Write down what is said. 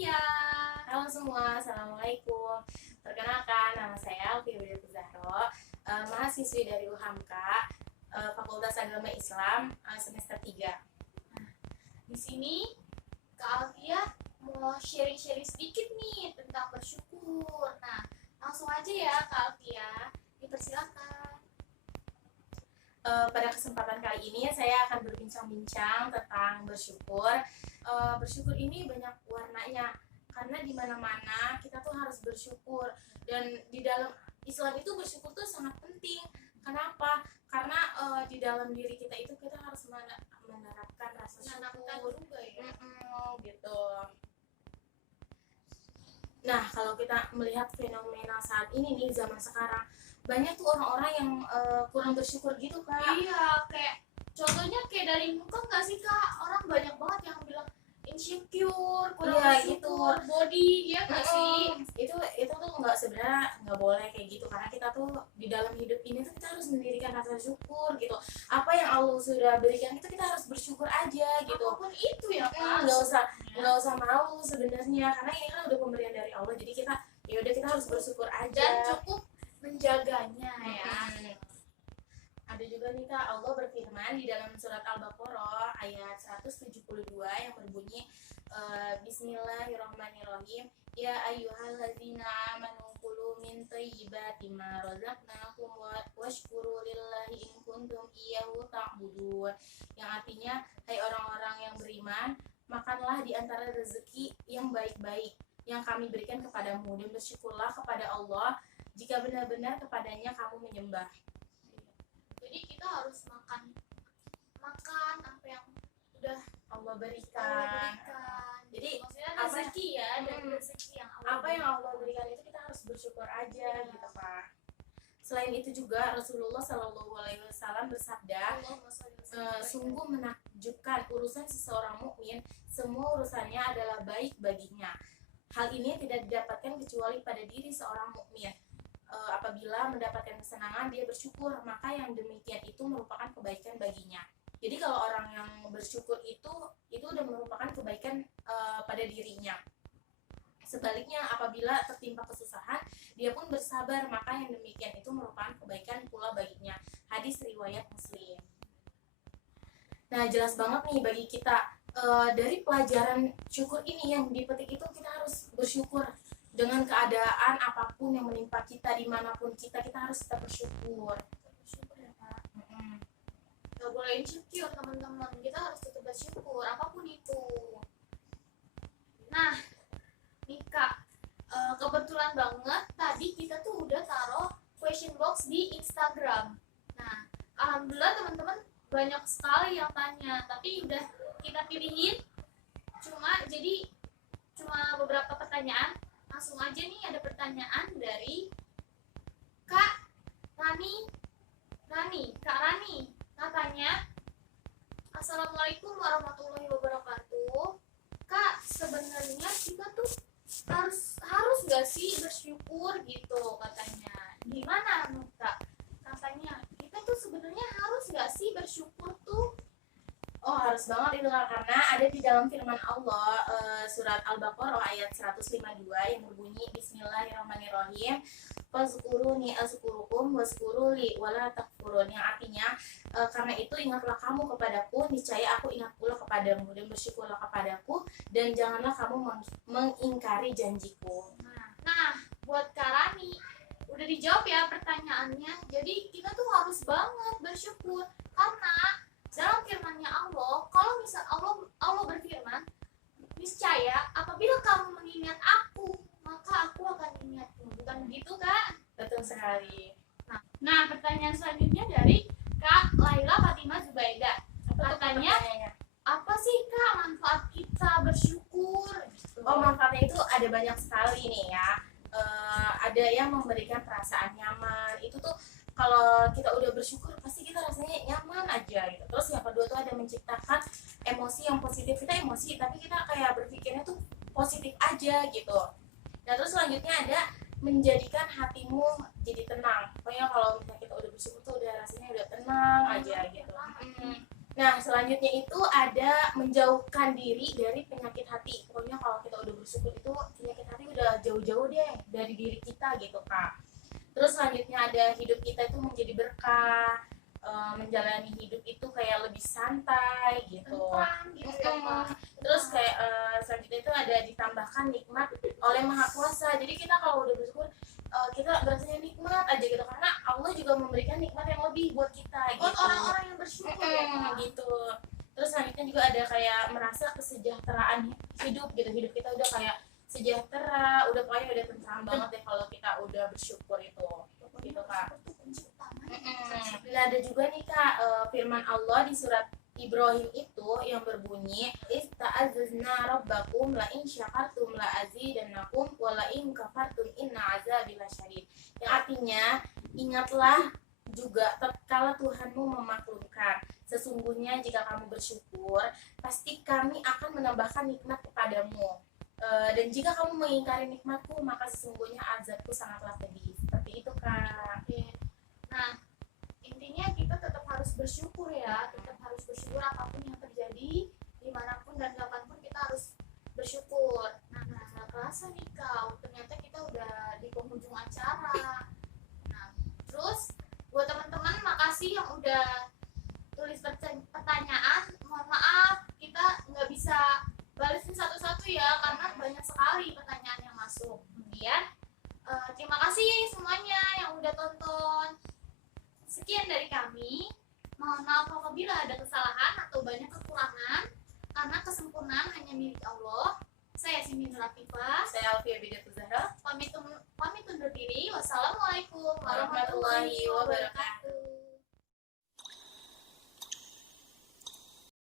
Iya. Halo semua, Assalamualaikum. Perkenalkan, nama saya Alfi Widiatu Zahro, mahasiswi dari UHAMKA, Fakultas Agama Islam, semester 3. Di sini Kak Alfia mau sharing-sharing sedikit nih tentang bersyukur. Nah, langsung aja ya Kak Alfia, dipersilakan. Pada kesempatan kali ini saya akan berbincang-bincang tentang bersyukur. Bersyukur ini banyak warnanya, karena di mana-mana kita tuh harus bersyukur, dan di dalam Islam itu bersyukur tuh sangat penting. Kenapa? Karena di dalam diri kita itu kita harus menerapkan rasa syukur juga ya. gitu. Nah, kalau kita melihat fenomena saat ini nih, zaman sekarang, banyak tuh orang-orang yang kurang bersyukur gitu, Kak. Iya, kayak contohnya kayak dari muka nggak sih Kak? Orang banyak banget yang bilang insecure, kurang bersyukur, body, ya nggak sih? Itu tuh nggak, sebenarnya nggak boleh kayak gitu, karena kita tuh di dalam hidup ini tuh kita harus mendirikan rasa syukur gitu. Apa yang Allah sudah berikan itu kita harus bersyukur aja gitu. Apapun itu ya Kak. Nggak usah malu sebenarnya, karena ini kan udah pemberian dari Allah, jadi kita ya udah kita harus bersyukur aja dan cukup menjaganya ya. Ada juga nih Kak, Allah berfirman di dalam surat Al-Baqarah ayat 172 yang berbunyi Bismillahirrahmanirrahim, ya ayyuhalladzina amanu kulu min thayyibati ma razaqnakum washkuru lillahi in kuntum iyyahu ta'budun. Yang artinya, hai orang-orang yang beriman, makanlah di antara rezeki yang baik-baik yang kami berikan kepadamu, dan bersyukurlah kepada Allah jika benar-benar kepadanya kamu menyembah. Jadi kita harus makan apa yang udah Allah berikan. Jadi maksudnya rezeki ya, dan rezeki yang apa yang Allah berikan itu kita harus bersyukur aja gitu Pak. Selain itu juga Rasulullah SAW bersabda, sungguh menakjubkan urusan seseorang mukmin, semua urusannya adalah baik baginya. Hal ini tidak didapatkan kecuali pada diri seorang mukmin. Apabila mendapatkan kesenangan dia bersyukur, maka yang demikian itu merupakan kebaikan baginya. Jadi kalau orang yang bersyukur itu udah merupakan kebaikan pada dirinya. Sebaliknya, apabila tertimpa kesusahan, dia pun bersabar, maka yang demikian itu merupakan kebaikan pula baginya. Hadis riwayat Muslim. Nah, jelas banget nih bagi kita, dari pelajaran syukur ini yang dipetik itu kita harus bersyukur dengan keadaan apapun yang menimpa kita, dimanapun kita harus tetap bersyukur. Bersyukur ya Kak. Gak boleh insecure teman-teman, kita harus tetap bersyukur apapun itu. Nah nih Kak, kebetulan banget tadi kita tuh udah taruh question box di Instagram. Nah, alhamdulillah teman-teman banyak sekali yang tanya, tapi udah kita pilihin cuma beberapa pertanyaan. Langsung aja nih, ada pertanyaan dari Kak Rani. Kak Rani katanya, Assalamualaikum warahmatullahi wabarakatuh. Kak, sebenarnya kita tuh harus gak sih bersyukur gitu katanya. Gimana Kak? Katanya kita tuh sebenarnya harus gak sih bersyukur tuh? Oh, harus banget itu Kak, karena ada di dalam firman Allah, surat Al-Baqarah ayat 152 yang berbunyi Bismillahirrahmanirrahim, fazkuruni azkurukum wazkuruli wala takfurun, yang artinya, karena itu ingatlah kamu kepadaku, niscaya aku ingat pula kepadamu, dan bersyukurlah kepadaku, dan janganlah kamu mengingkari janjiku. Nah, buat Kak Rani, udah dijawab ya pertanyaannya. Jadi kita tuh harus banget bersyukur, karena dalam firman-Nya Allah, kalau misal Allah berfirman, niscaya apabila kamu mengingat aku, maka aku akan ingatmu. Bukan begitu Kak? Betul sekali. Nah, pertanyaan selanjutnya dari Kak Laila Fatimah Zubaida. Katanya, apa sih Kak manfaat kita bersyukur? Oh, manfaatnya itu ada banyak sekali nih ya. Ada yang memberikan perasaan nyaman. Itu tuh kalau kita udah bersyukur pasti kita rasanya nyaman aja gitu. Terus yang kedua tuh ada menciptakan emosi yang positif. Kita emosi tapi kita kayak berpikirnya tuh positif aja gitu. Nah, terus selanjutnya ada menjadikan hatimu jadi tenang. Pokoknya kalau misalnya kita udah bersyukur tuh udah rasanya udah tenang aja gitu. Nah, selanjutnya itu ada menjauhkan diri dari penyakit hati. Pokoknya kalau kita udah bersyukur bersyukur itu penyakit hati udah jauh-jauh deh dari diri kita gitu Kak. Terus selanjutnya ada hidup kita itu menjadi berkah, menjalani hidup itu kayak lebih santai gitu. Tentram gitu ya Kak. Terus kayak selanjutnya itu ada ditambahkan nikmat oleh Maha Kuasa. Jadi kita kalau udah bersyukur kita berasanya nikmat aja gitu, karena Allah juga memberikan nikmat yang lebih buat kita Buat gitu. orang-orang yang bersyukur ya Kak. Gitu. Terus selanjutnya juga ada kayak merasa kesejahteraan hidup gitu. Hidup kita udah kayak sejahtera, udah pokoknya udah tentram banget deh kalau kita udah bersyukur itu. Gitu Kak. Itu kunci utama. Nah ada juga nih Kak firman Allah di surat Ibrahim itu yang berbunyi ista'azna rabbakum la in syakartum la azidannakum wa la in kafartum inna azabi lasyadid. Yang artinya ingatlah juga tatkala Tuhanmu memaklumkan, sesungguhnya jika kamu bersyukur pasti kami akan menambahkan nikmat kepadamu. Dan jika kamu mengingkari nikmatku maka sesungguhnya azabku sangatlah pedih. Seperti itu Kak. Nah, intinya kita tetap harus bersyukur ya, tetap harus bersyukur apapun yang terjadi dimanapun dan kapanpun kita harus bersyukur. Nah, nggak kerasa nih Kak, ternyata kita udah di penghujung acara. Nah, terus buat teman-teman makasih yang udah tulis pertanyaan. Mohon maaf kita nggak bisa balesin satu-satu ya karena banyak sekali pertanyaan yang masuk. Kemudian terima kasih semuanya yang udah tonton. Sekian dari kami. Mohon maaf apabila ada kesalahan atau banyak kekurangan, karena kesempurnaan hanya milik Allah. Saya Simin Latifah. Saya Alfia Bidatuzahra. Pamit undur diri. Wassalamualaikum Warahmatullahi wabarakatuh.